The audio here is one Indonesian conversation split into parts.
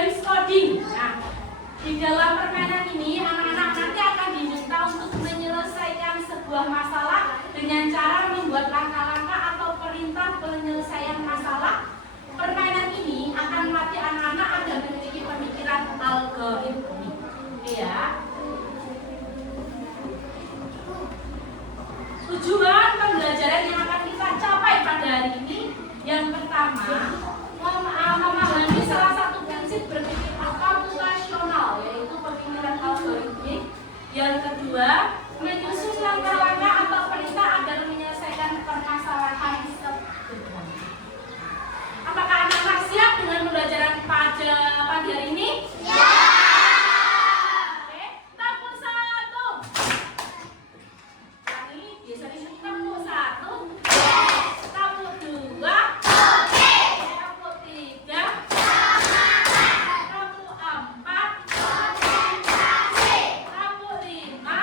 games coding. Nah, di dalam permainan ini anak-anak nanti akan diminta untuk menyelesaikan sebuah masalah dengan cara membuat langkah-langkah atau perintah penyelesaian masalah. Permainan ini akan melatih anak-anak agar memiliki pemikiran algoritmik. Ya. Tujuan pembelajaran yang akan kita capai pada hari ini, yang pertama, memahami salah satu prinsip berpikir komputasional, yaitu pemikiran algoritmik. Yang kedua, menyusun langkah-langkah atau perintah agar menyelesaikan permasalahan tersebut. Apakah anak-anak siap dengan pembelajaran pada pagi hari ini? Ya. Oke, tepuk satu. Ini biasanya tepuk satu. Tepuk dua. Tepuk tiga. Tepuk empat. Tepuk lima.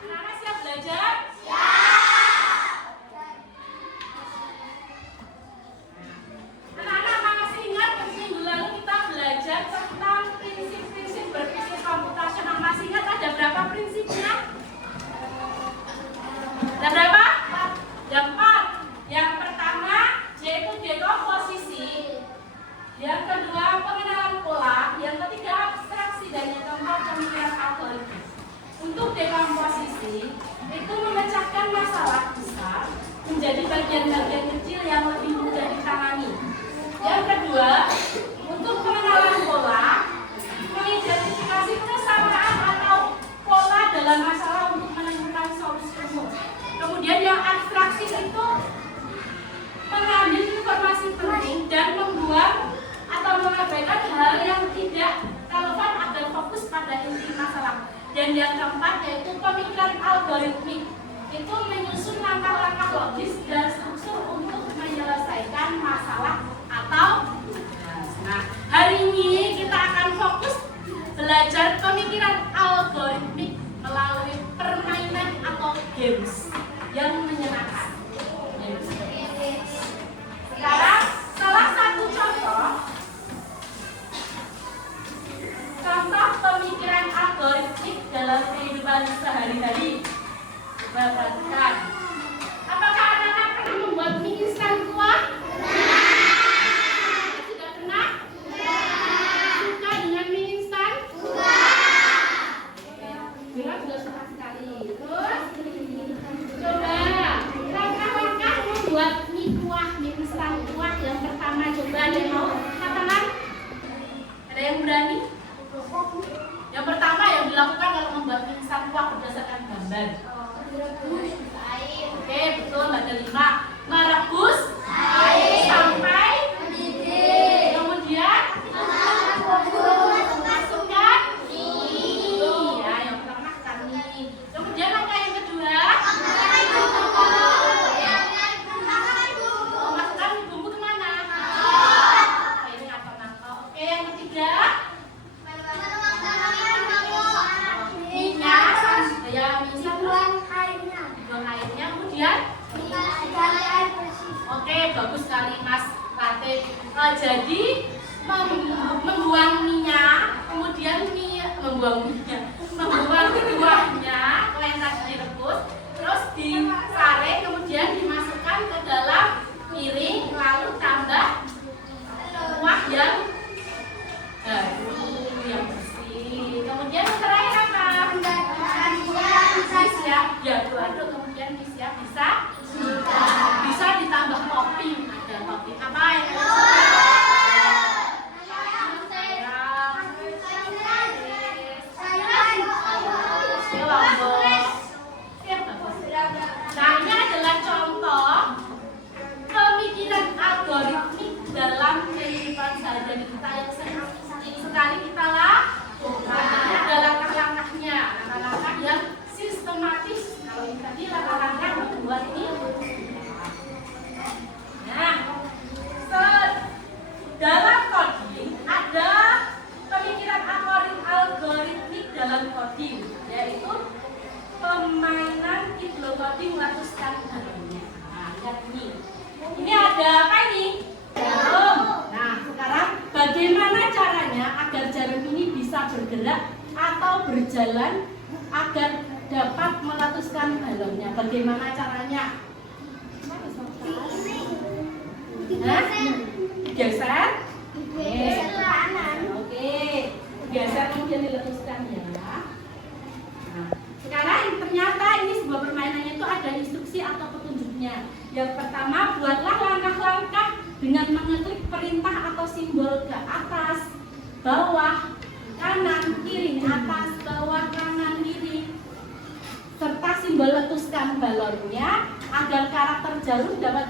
Anak-anak siap belajar? Anak-anak masih ingat minggu lalu kita belajar tentang prinsip-prinsip berpikir komputasional. Masih ingat ada berapa prinsipnya? Ada berapa? Ada 4. Yang pertama yaitu dekomposisi. Yang kedua pengenalan pola. Yang ketiga abstraksi, dan yang keempat pemikiran algoritma. Untuk dekomposisi itu memecahkan masalah besar menjadi bagian-bagian kecil yang lebih mudah ditangani. Yang kedua, untuk pengenalan pola, mengidentifikasi kesamaan atau pola dalam masalah untuk menemukan solusi umum. Kemudian yang abstraksi itu mengambil informasi penting dan membuang atau mengabaikan hal yang tidak relevan agar fokus pada inti masalah. Dan yang keempat yaitu pemikiran algoritmik, itu menyusun langkah-langkah logis dan struktur untuk menyelesaikan masalah atau tugas. Nah, hari ini kita akan fokus belajar pemikiran algoritmik melalui permainan atau games yang menyenangkan. Sekarang salah satu contoh pemikiran algoritmik dalam kehidupan sehari-hari. Coba perhatikan. Apakah anak-anak pernah membuat mie instan kuah? Tidak pernah? Suka dengan mie instan? Bila juga suka sekali. Terus coba langkah-langkah membuat mie kuah, mie instan kuah. Yang pertama, coba ada yang mau katakan? Ada yang berani? Yang pertama yang dilakukan kalau membuat mie instan kuah berdasarkan gambar. Oke, betul, ada 5. Merebus air sampai mendidih. Kemudian masukkan mie. Ya, yang pertama masukkan mie. Kemudian langkah yang kedua, masukkan bumbu kemana? Ini atau oke, yang ketiga, minyak, ya minyak, buang airnya, kemudian oke, bagus sekali Mas Latif. Jadi membuang minyak, kemudian membuang kuahnya yang tadi direbus, terus disaring, kemudian dimasukkan ke dalam piring, lalu tambah kuah yang baru, yang bersih. Kemudian yang terakhir apa? Disiap, ya diaduk, kemudian disiap, bisa ditambah topping. Ada topping apa yang nah, ini adalah contoh pemikiran algoritmik dalam kehidupan sehari-hari kita yang sering sekali kita lakukan. Ada langkah-langkahnya, langkah-langkah yang sistematis. Kalau ini tadi langkah-langkah membuat ini. Nah, dalam coding ada pemikiran algoritmik dalam coding, yaitu permainan keyboard coding lakukan caranya. Nah, lihat ini. Ini ada apa ini? Jarum. Nah, bergerak atau berjalan agar dapat meletuskan balonnya. Bagaimana caranya? Geser. Oke, geser kemudian diletuskan ya. Nah, sekarang ternyata ini sebuah permainannya itu ada instruksi atau petunjuknya. Yang pertama, buatlah langkah-langkah dengan mengeklik perintah atau simbol ke atas, bawah, kanan, kiri, atas, bawah, kanan, kiri, serta simbol letuskan balonnya agar karakter jarum dapat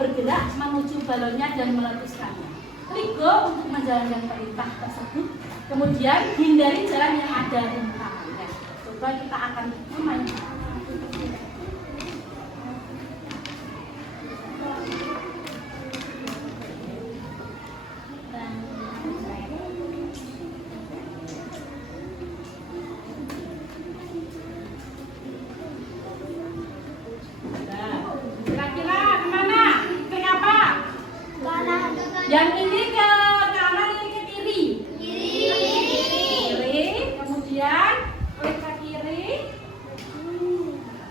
bergerak menuju balonnya dan meletuskannya. Klik go untuk menjalankan perintah tersebut. Kemudian hindari jalan yang ada rintangannya. Coba kita akan memainkan. Yang ini ke kanan, ini ke kiri. Kiri. Kemudian klik ke kiri.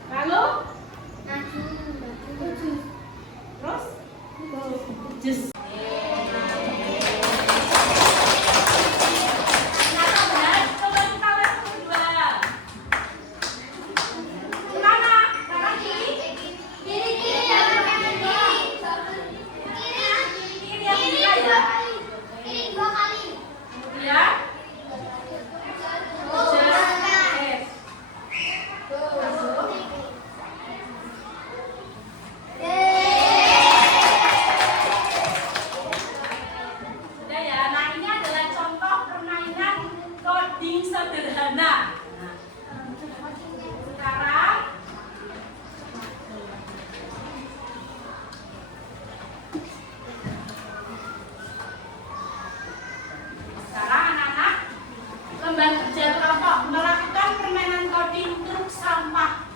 Lalu terus just. Sederhana. Sekarang anak-anak lembar kerja kelompok melakukan permainan coding truk sampah.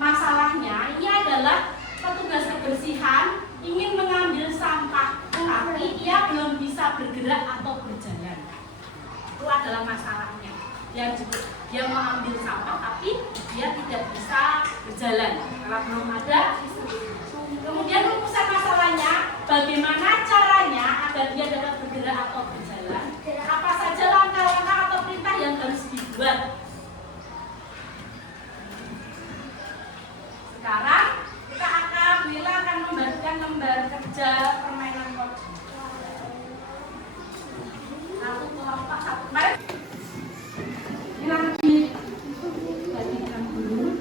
Masalahnya ini adalah petugas kebersihan ingin mengambil sampah, tetapi ia belum bisa bergerak atau berjalan. Itu adalah masalahnya. Dia mau ambil sampah tapi dia tidak bisa berjalan karena belum ada. Kemudian rumusan masalahnya, bagaimana caranya agar dia dapat bergerak atau berjalan? Apa saja langkah-langkah atau perintah yang harus dibuat? Sekarang kita akan Lila akan membagikan lembar kerja permainan coding. Satu kelompok satu. Mari. Ini lagi bagikan dulu.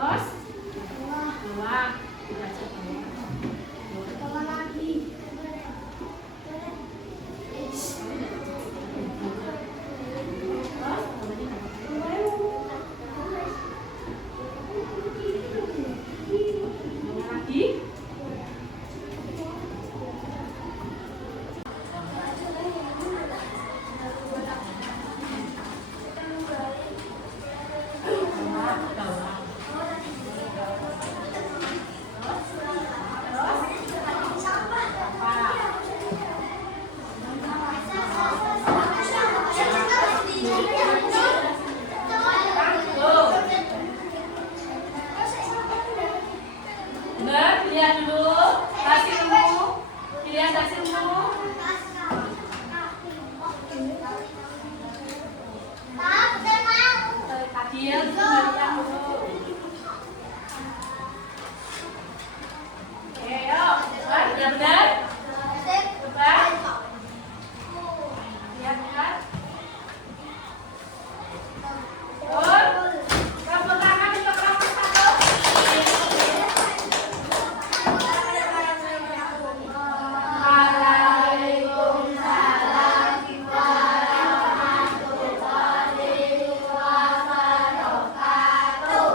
Terus bawah. Baca bawah. Bawah lagi. Benar, lihat dulu hasilmu. Lihat hasilmu. Dia lihat dulu. Oke, yuk. Benar-benar. Coba. Lihat, lihat. Tepuk tangan untuk kelompok satu. Waalaikumsalam warahmatullahi wabarakatuh.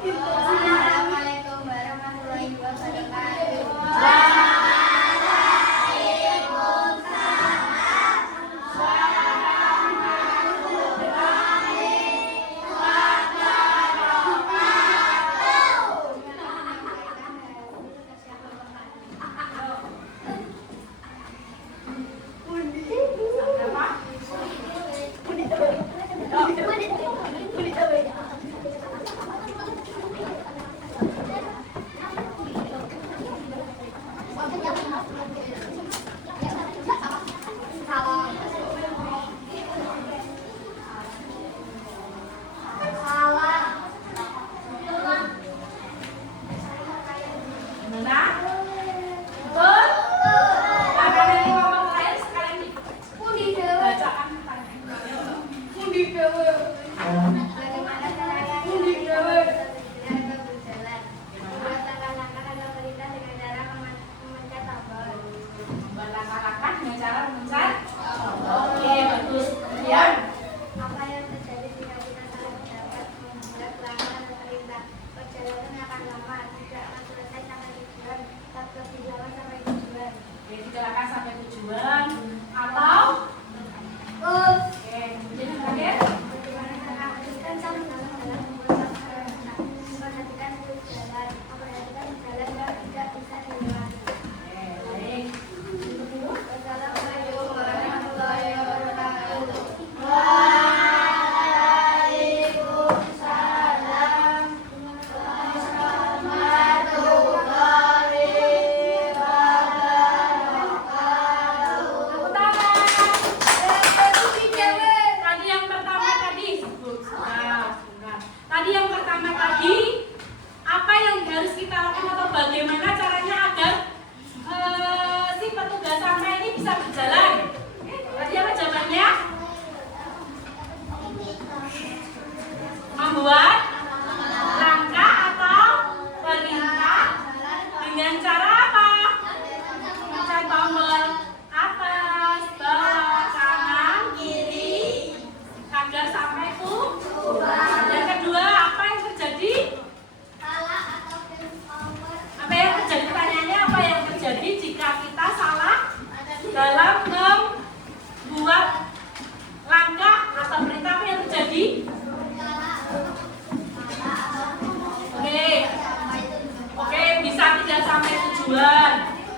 Assalamualaikum warahmatullahi wabarakatuh.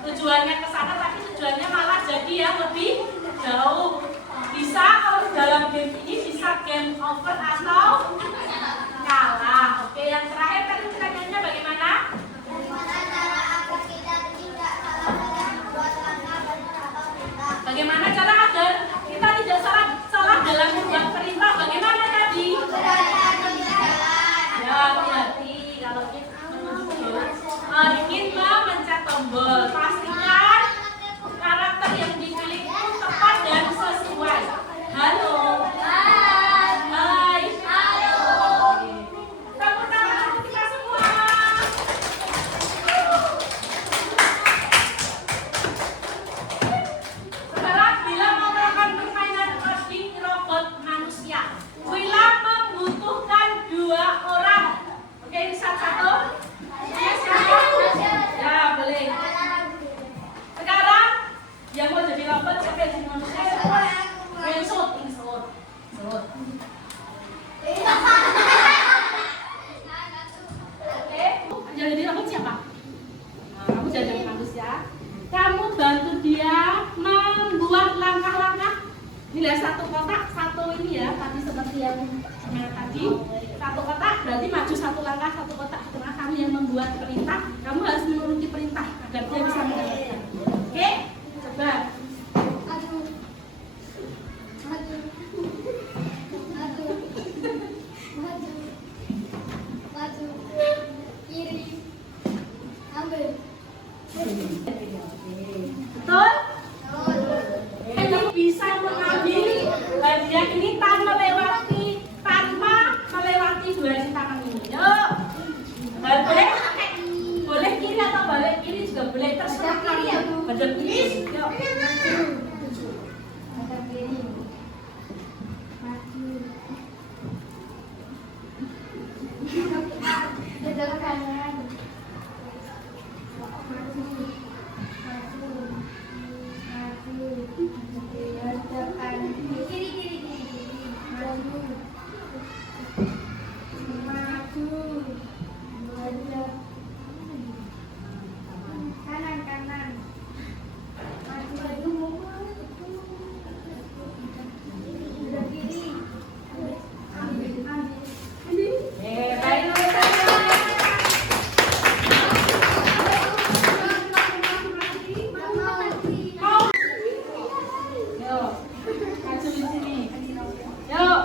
Tujuannya ke sana tapi tujuannya malah jadi yang lebih jauh. Bisa kalau dalam game ini bisa game over atau kalah. Oke, yang terakhir tadi pertanyaannya bagaimana? Bagaimana cara agar kita tidak salah dalam membuat perintah? Bagaimana tadi? Ya, hati-hati kalau kita ingin memencet tombol. Pastikan karakter yang dipilih itu tepat dan sesuai. Halo. Hai. Tepuk tangan untuk kita semua. Sekarang bila mau melakukan permainan coding robot manusia, Willa membutuhkan 2 orang. Oke, ini satu-satu. Ya, boleh. Sekarang yang mau jadi robot siapa yang jadi manusia? Insult. Oke, yang jadi robot siapa? Nah, kamu jadi manusia. Kamu bantu dia membuat langkah-langkah. Ini lihat satu kotak, satu ini ya, tadi seperti yang tadi. Satu kotak berarti maju satu langkah, satu kotak. Setelah kamu yang membuat perintah, kamu harus menuruti perintah agar dia bisa mengerjakan. Oke, coba. Maju, kiri, ambil. Betul? Ini bisa mengambil bagian ini tanpa melewati 2 tangan ini. Yuk. Boleh kiri atau balik kiri juga boleh, terserah kalian. Betul kiri. Yuk. Kanan, kanan. Maju. Belah kiri. Ambil. Baik, mau. Yuk, maju di sini. Yuk.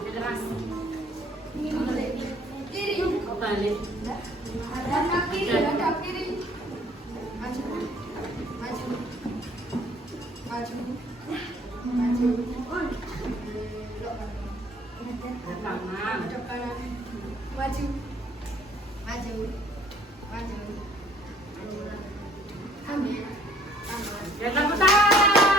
Generasi. Kiri. Kau balik. Hadap kiri, hadap kiri. Maju. Maju. Maju. Maju. Ke kanan. Hadap kanan. Maju. Maju. Maju. Ambil. Dan tepuk tangan.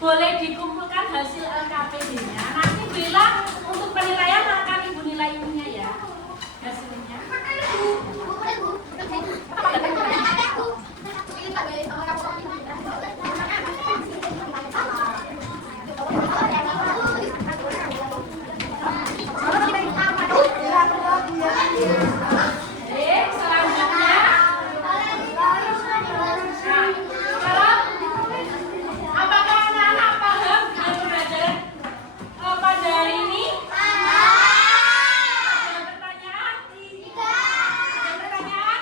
Boleh dikumpulkan hasil LKPD-nya. Nanti bilang untuk penilaian akan ibu nilai ininya ya. Hasilnya. Selanjutnya. Nah, sekarang apakah anak-anak paham dengan pembelajaran pada hari ini? Ada pertanyaan? Ada pertanyaan?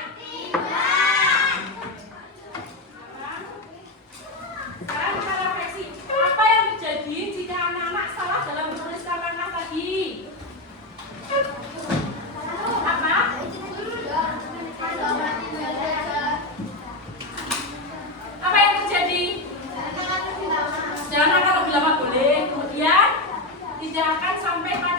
Sekarang kita refleksi. Apa yang terjadi jika anak-anak salah dalam menuliskan langkah tadi? Apa? Apa yang terjadi? Jangan kalau lebih lama boleh. Kemudian tidak akan sampai pada